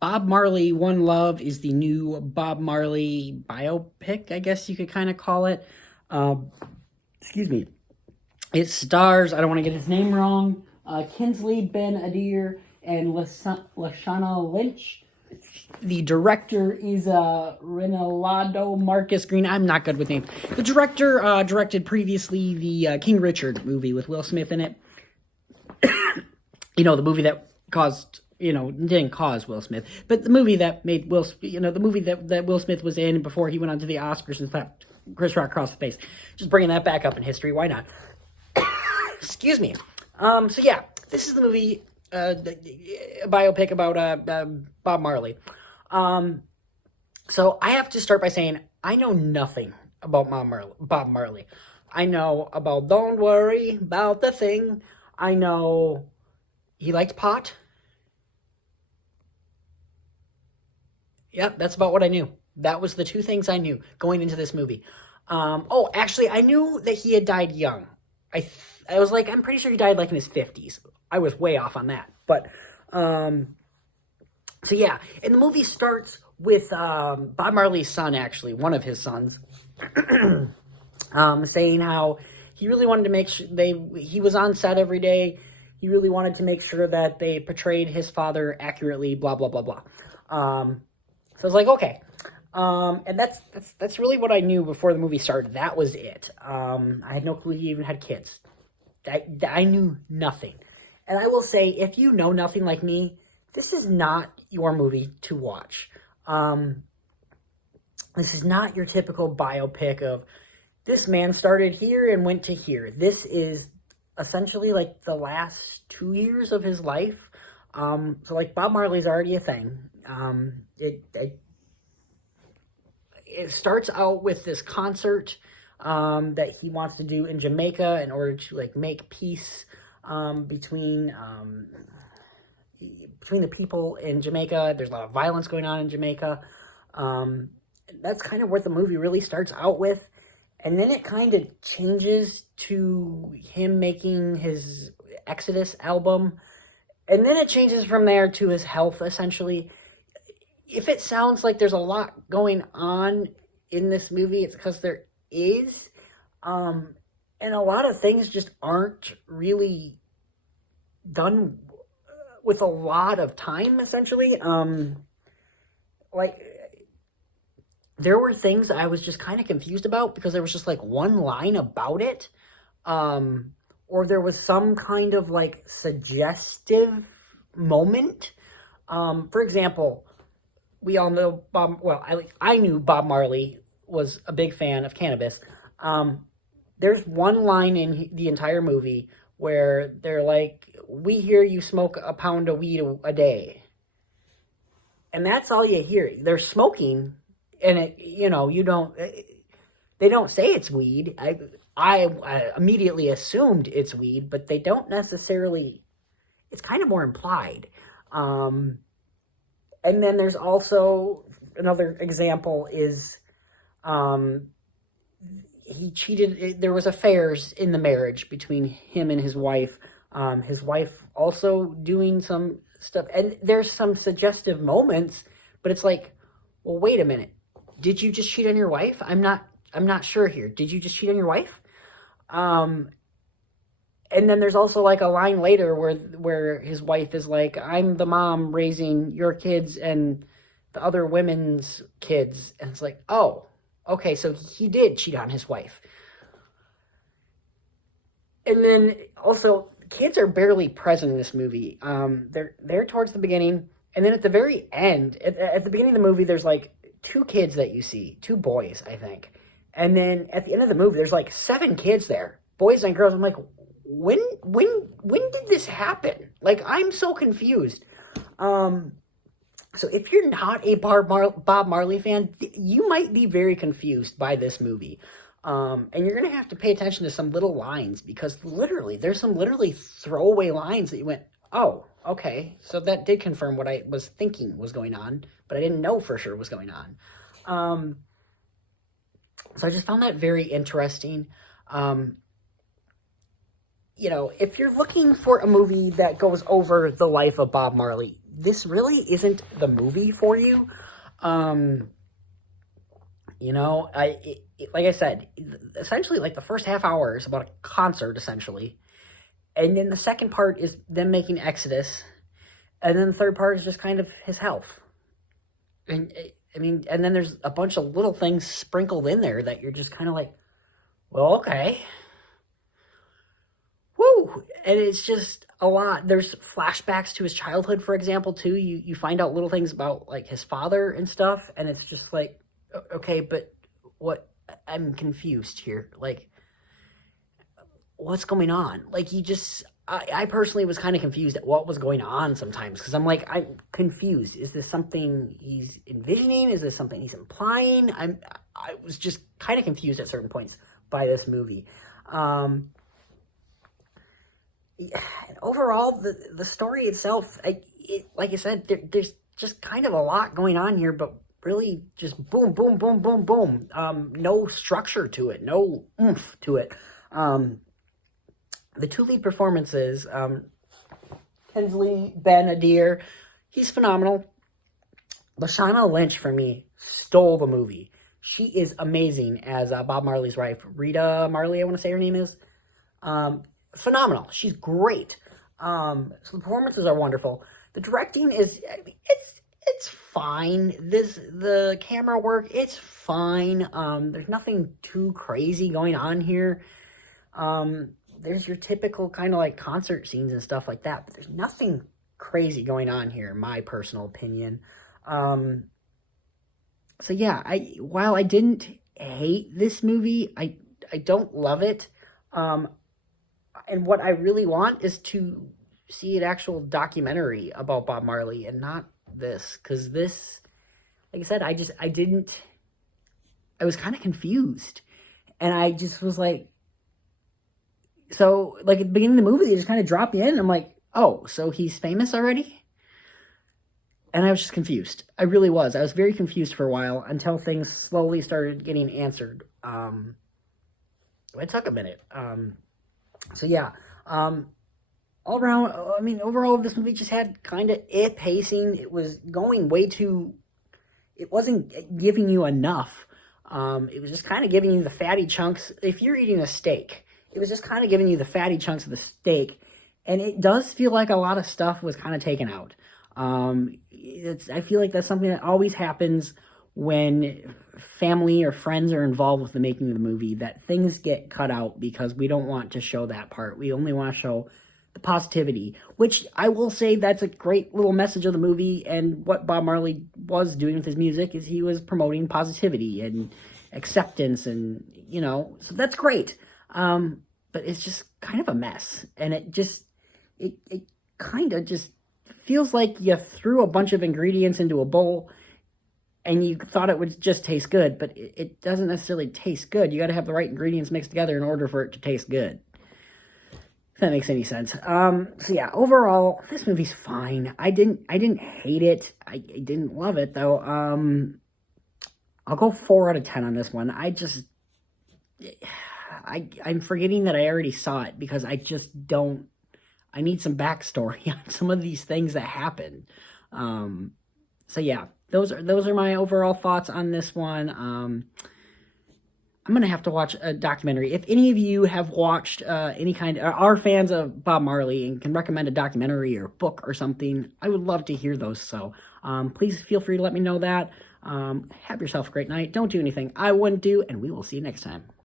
Bob Marley One Love is the new Bob Marley biopic, I guess you could kind of call it. Um, Excuse me. It stars, I don't want to get his name wrong, Kinsley Ben Adir and Lashana Lynch. The director is Renaldo Marcus Green. I'm not good with names. The director directed previously the King Richard movie with Will Smith in it. The movie that caused, didn't cause Will Smith, but the movie that made the movie that Will Smith was in before he went on to the Oscars and slapped Chris Rock across the face. Just bringing that back up in history. Why not? Excuse me. So yeah, this is the movie, a biopic about Bob Marley. So I have to start by saying I know nothing about Bob Marley. I know about Don't Worry About the Thing. I know he liked pot. Yep, that's about what I knew. That was the two things I knew going into this movie. Actually, I knew that he had died young. I was like, I'm pretty sure he died like in his 50s. I was way off on that. But, so yeah. And the movie starts with Bob Marley's son, actually, one of his sons, saying how he really wanted to make sure he was on set every day. He really wanted to make sure that they portrayed his father accurately, blah, blah, blah, blah. So I was like, okay. And that's really what I knew before the movie started. That was it. I had no clue he even had kids. I knew nothing. And I will say, if you know nothing like me, this is not your movie to watch. This is not your typical biopic of this man started here and went to here. This is essentially like the last 2 years of his life. So like Bob Marley's already a thing. It starts out with this concert that he wants to do in Jamaica in order to like make peace between the people in Jamaica. There's a lot of violence going on in Jamaica. That's kind of what the movie really starts out with. And then it kind of changes to him making his Exodus album. And then it changes from there to his health, essentially. If it sounds like there's a lot going on in this movie, it's because there is. And a lot of things just aren't really done with a lot of time, essentially. There were things I was just kind of confused about because there was just like one line about it. Or there was some kind of like suggestive moment. For example, we all know I knew Bob Marley was a big fan of cannabis. There's one line in the entire movie where they're like, we hear you smoke a pound of weed a day. And that's all you hear. They're smoking, and they don't say it's weed. I immediately assumed it's weed, but they don't necessarily, it's kind of more implied. And then there's also another example is he cheated. There was affairs in the marriage between him and his wife. His wife also doing some stuff. And there's some suggestive moments, but it's like, well, wait a minute. Did you just cheat on your wife? I'm not sure here. Did you just cheat on your wife? And then there's also like a line later where his wife is like, I'm the mom raising your kids and the other women's kids. And it's like, oh, okay, so he did cheat on his wife. And then also, kids are barely present in this movie. They're towards the beginning, and then at the very end, at the beginning of the movie, there's like 2 kids that you see, 2 boys, I think. And then at the end of the movie, there's like 7 kids there, boys and girls. I'm like, when did this happen? Like, I'm so confused. So if you're not a Bob Marley fan, you might be very confused by this movie. And you're going to have to pay attention to some little lines because there's some literally throwaway lines that you went, oh, okay. So that did confirm what I was thinking was going on, but I didn't know for sure was going on. So I just found that very interesting. If you're looking for a movie that goes over the life of Bob Marley, this really isn't the movie for you. Um, you know, like I said, essentially, like the first half hour is about a concert, essentially, and then the second part is them making Exodus, and then the third part is just kind of his health. And I mean, and then there's a bunch of little things sprinkled in there that you're just kind of like, well, okay, woo, and it's just a lot. There's flashbacks to his childhood, for example, too. You find out little things about like his father and stuff, and it's just like, okay, but what? I'm confused here. Like, what's going on? Like, I personally was kind of confused at what was going on sometimes, because I'm like, I'm confused. Is this something he's envisioning? Is this something he's implying? I was just kind of confused at certain points by this movie. And overall, the story itself, like I said, there's just kind of a lot going on here, but really just boom, boom, boom, boom, boom. No structure to it, no oomph to it. The two lead performances, Kensley Ben-Adir, he's phenomenal. Lashana Lynch, for me, stole the movie. She is amazing as Bob Marley's wife. Rita Marley, I want to say her name is. Phenomenal. She's great. So the performances are wonderful. The directing is, I mean, it's fine. The camera work, it's fine. There's nothing too crazy going on here. There's your typical kind of like concert scenes and stuff like that, but there's nothing crazy going on here, in my personal opinion. So yeah, while I didn't hate this movie, I don't love it. And what I really want is to see an actual documentary about Bob Marley and not this, because this, like I said, I was kind of confused, and I just was like, so like at the beginning of the movie, they just kind of drop you in, and I'm like, oh, so he's famous already? And I was just confused. I really was. I was very confused for a while until things slowly started getting answered. It took a minute. So yeah, all around, I mean, overall, this movie just had kind of pacing. It was going way too, it wasn't giving you enough. It was just kind of giving you the fatty chunks. If you're eating a steak, it was just kind of giving you the fatty chunks of the steak. And it does feel like a lot of stuff was kind of taken out. I feel like that's something that always happens when family or friends are involved with the making of the movie, that things get cut out because we don't want to show that part. We only want to show the positivity, which I will say that's a great little message of the movie. And what Bob Marley was doing with his music is he was promoting positivity and acceptance, and, you know, so that's great. But it's just kind of a mess. And it kind of just feels like you threw a bunch of ingredients into a bowl and you thought it would just taste good, but it doesn't necessarily taste good. You got to have the right ingredients mixed together in order for it to taste good. If that makes any sense. So yeah, overall, this movie's fine. I didn't hate it. I didn't love it though. I'll go 4 out of 10 on this one. I'm forgetting that I already saw it because I just don't. I need some backstory on some of these things that happened. So yeah, those are my overall thoughts on this one. I'm gonna have to watch a documentary. If any of you have watched any kind, are fans of Bob Marley and can recommend a documentary or book or something, I would love to hear those. So please feel free to let me know that. Have yourself a great night. Don't do anything I wouldn't do, and we will see you next time.